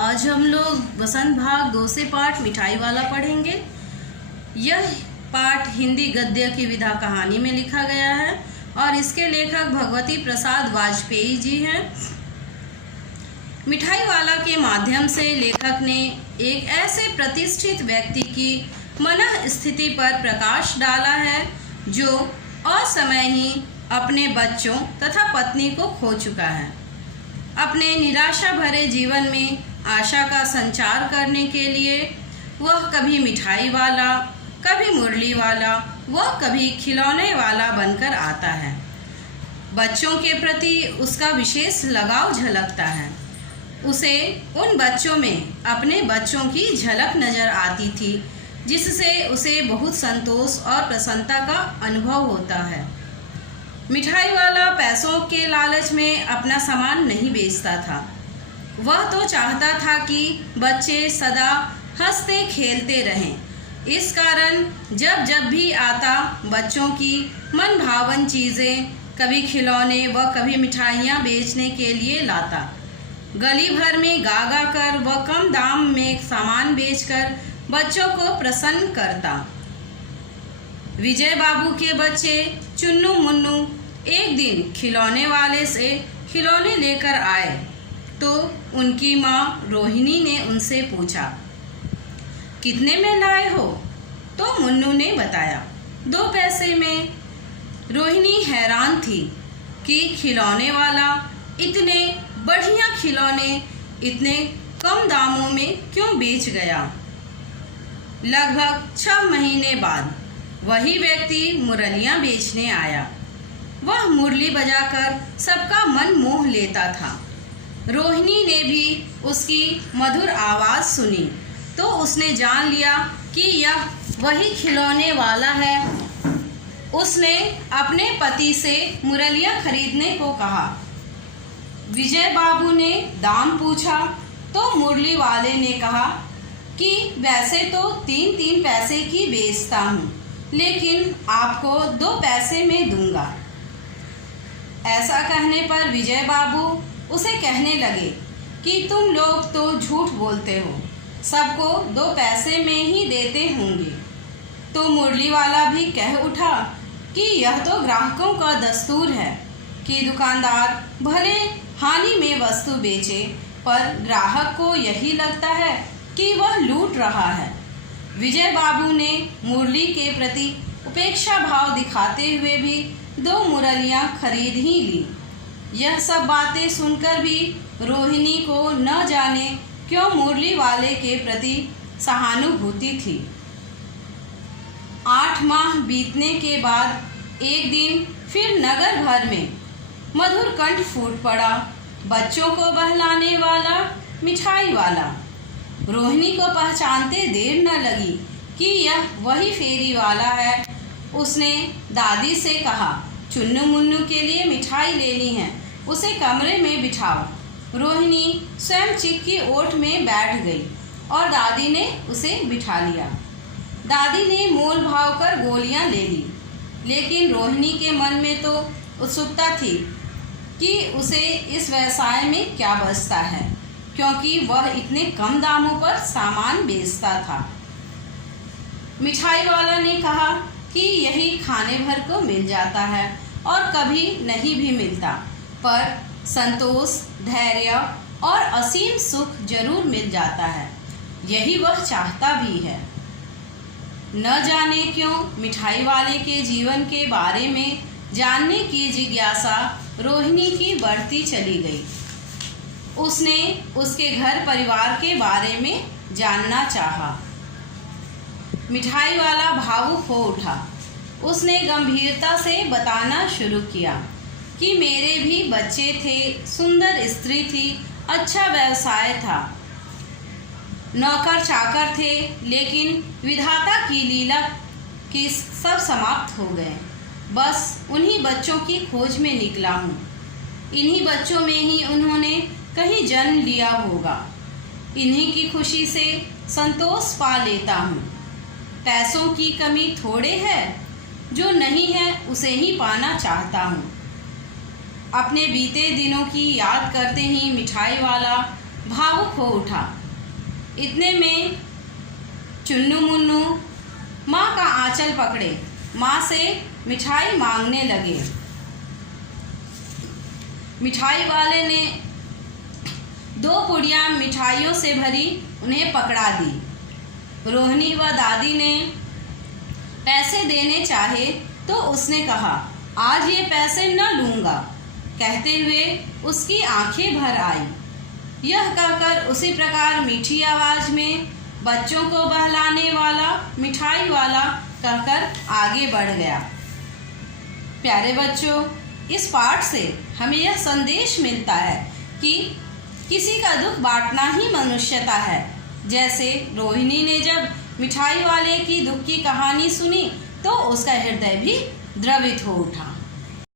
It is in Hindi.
आज हम लोग वसंत भाग 2 से पाठ मिठाई वाला पढ़ेंगे। यह पाठ हिंदी गद्य की विधा कहानी में लिखा गया है और इसके लेखक भगवती प्रसाद वाजपेयी जी हैं। मिठाई वाला के माध्यम से लेखक ने एक ऐसे प्रतिष्ठित व्यक्ति की मनः स्थिति पर प्रकाश डाला है जो असमय ही अपने बच्चों तथा पत्नी को खो चुका है। अपने निराशा भरे जीवन में आशा का संचार करने के लिए वह कभी मिठाई वाला, कभी मुरली वाला, वह कभी खिलौने वाला बनकर आता है। बच्चों के प्रति उसका विशेष लगाव झलकता है। उसे उन बच्चों में अपने बच्चों की झलक नजर आती थी जिससे उसे बहुत संतोष और प्रसन्नता का अनुभव होता है। मिठाई वाला पैसों के लालच में अपना सामान नहीं बेचता था। वह तो चाहता था कि बच्चे सदा हंसते खेलते रहें। इस कारण जब जब भी आता बच्चों की मन भावन चीज़ें, कभी खिलौने व कभी मिठाइयाँ बेचने के लिए लाता। गली भर में गा गा कर व कम दाम में सामान बेचकर बच्चों को प्रसन्न करता। विजय बाबू के बच्चे चुन्नू मुन्नू एक दिन खिलौने वाले से खिलौने लेकर आए तो उनकी माँ रोहिणी ने उनसे पूछा, कितने में लाए हो? तो मुन्नू ने बताया, 2 पैसे में। रोहिणी हैरान थी कि खिलौने वाला इतने बढ़िया खिलौने इतने कम दामों में क्यों बेच गया। लगभग 6 महीने बाद वही व्यक्ति मुरलियाँ बेचने आया। वह मुरली बजाकर सबका मन मोह लेता था। रोहिणी ने भी उसकी मधुर आवाज़ सुनी तो उसने जान लिया कि यह वही खिलौने वाला है। उसने अपने पति से मुरलियाँ खरीदने को कहा। विजय बाबू ने दाम पूछा तो मुरली वाले ने कहा कि वैसे तो 3-3 पैसे की बेचता हूँ, लेकिन आपको 2 पैसे में दूंगा। ऐसा कहने पर विजय बाबू उसे कहने लगे कि तुम लोग तो झूठ बोलते हो, सबको 2 पैसे में ही देते होंगे। तो मुरली वाला भी कह उठा कि यह तो ग्राहकों का दस्तूर है कि दुकानदार भले हानि में वस्तु बेचे, पर ग्राहक को यही लगता है कि वह लूट रहा है। विजय बाबू ने मुरली के प्रति उपेक्षा भाव दिखाते हुए भी 2 मुरलियाँ खरीद ही ली। यह सब बातें सुनकर भी रोहिणी को न जाने क्यों मुरली वाले के प्रति सहानुभूति थी। 8 माह बीतने के बाद एक दिन फिर नगर भर में मधुर कंठ फूट पड़ा। बच्चों को बहलाने वाला मिठाई वाला। रोहिणी को पहचानते देर न लगी कि यह वही फेरी वाला है। उसने दादी से कहा, चुन्नू मुन्नू के लिए मिठाई लेनी है, उसे कमरे में बिठाओ। रोहिणी स्वयं चिक्की ओठ में बैठ गई और दादी ने उसे बिठा लिया। दादी ने मोल भाव कर गोलियां ले ली, लेकिन रोहिणी के मन में तो उत्सुकता थी कि उसे इस व्यवसाय में क्या बचता है, क्योंकि वह इतने कम दामों पर सामान बेचता था। मिठाई वाला ने कहा कि यही खाने भर को मिल जाता है और कभी नहीं भी मिलता, पर संतोष, धैर्य और असीम सुख जरूर मिल जाता है। यही वह चाहता भी है। न जाने क्यों मिठाई वाले के जीवन के बारे में जानने की जिज्ञासा रोहिणी की बढ़ती चली गई। उसने उसके घर परिवार के बारे में जानना चाहा। मिठाई वाला भावुक हो उठा। उसने गंभीरता से बताना शुरू किया कि मेरे भी बच्चे थे, सुंदर स्त्री थी, अच्छा व्यवसाय था, नौकर चाकर थे, लेकिन विधाता की लीला की सब समाप्त हो गए। बस उन्हीं बच्चों की खोज में निकला हूँ। इन्हीं बच्चों में ही उन्होंने कहीं जन्म लिया होगा। इन्हीं की खुशी से संतोष पा लेता हूँ। पैसों की कमी थोड़े है, जो नहीं है उसे ही पाना चाहता हूँ। अपने बीते दिनों की याद करते ही मिठाई वाला भावुक हो उठा। इतने में चुन्नू मुन्नू माँ का आंचल पकड़े माँ से मिठाई मांगने लगे। मिठाई वाले ने 2 पुड़ियाँ मिठाइयों से भरी उन्हें पकड़ा दी। रोहिणी व दादी ने पैसे देने चाहे तो उसने कहा, आज ये पैसे न लूँगा। कहते हुए उसकी आंखें भर आई। यह कहकर उसी प्रकार मीठी आवाज़ में बच्चों को बहलाने वाला मिठाई वाला कहकर आगे बढ़ गया। प्यारे बच्चों, इस पाठ से हमें यह संदेश मिलता है कि किसी का दुख बांटना ही मनुष्यता है। जैसे रोहिणी ने जब मिठाई वाले की दुख की कहानी सुनी तो उसका हृदय भी द्रवित हो उठा।